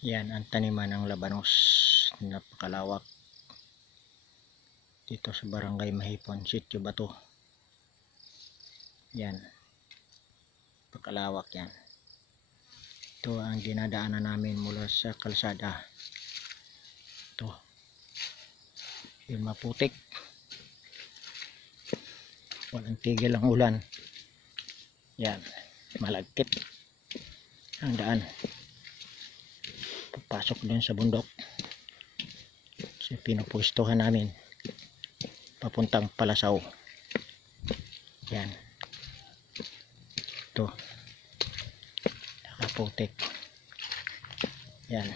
Yan ang taniman ng labanos. Napakalawak. Dito sa Barangay Mahipon, Sitio Bato. Yan. Napakalawak yan. Ito ang dinadaanan namin mula sa kalsada. Ito. Yung maputik. Walang tigil ang ulan. Yan. Malagkit ang daan. Papasok dun sa bundok. So, pinupustuhan namin papuntang Palasaw. Yan. Ito. Nakaputik. Yan.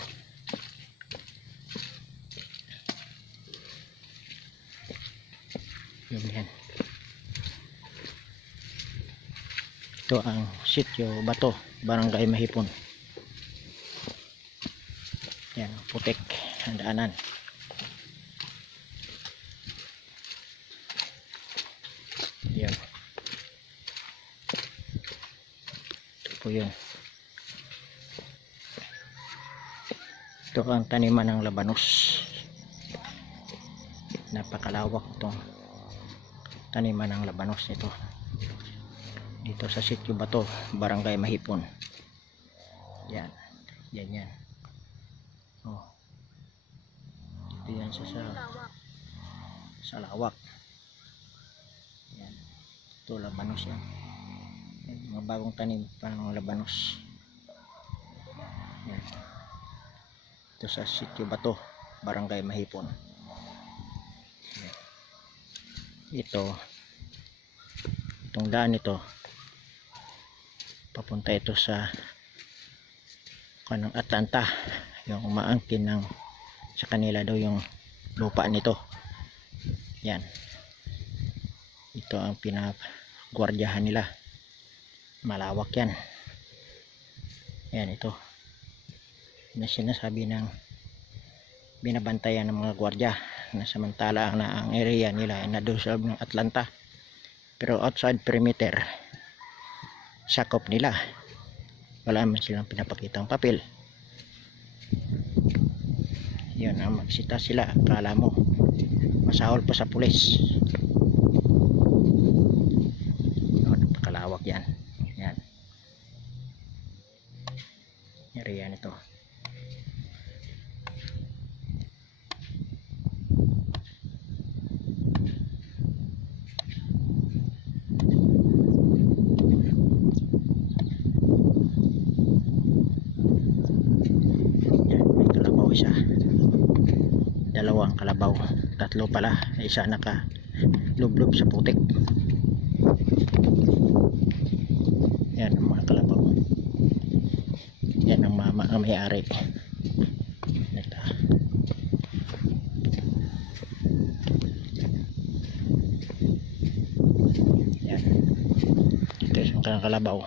Yan. Ito ang Sitio Bato, Barangay Mahipon. Yan, putik ang daanan. Yan. Ito po yun. Ito ang taniman ng labanos. Napakalawak itong taniman ng labanos nito. Dito sa Sitio Bato, Barangay Mahipon. Yan. Yan. Oh. Dito yan sa lawak. Yan. Ito labanos yan. Yan. Mga bagong tanim pa ng labanos. Yan. Ito sa Sitio Bato, Barangay Mahipon. Yan. Itong daan ito, papunta ito sa kanang Atlanta, yung umaangkin ng sa kanila daw yung lupa nito. Yan, ito ang pinagwardyahan nila. Malawak yan. Yan, ito na sinasabi ng binabantayan ng mga gwardya, na samantala ang area nila ay na doon sa loob ng Atlanta, pero outside perimeter sakop nila, wala man silang pinapakitang papel. Yun ang magsita sila, akala mo masahol pa sa pulis. Napakalawak yan. Yan area nito. Isa, dalawang kalabaw, tatlo pala, isa naka lublob sa putik. Yan ang mga kalabaw. Yan ang may-ari. Ito. Yan. Ito isang kalabaw.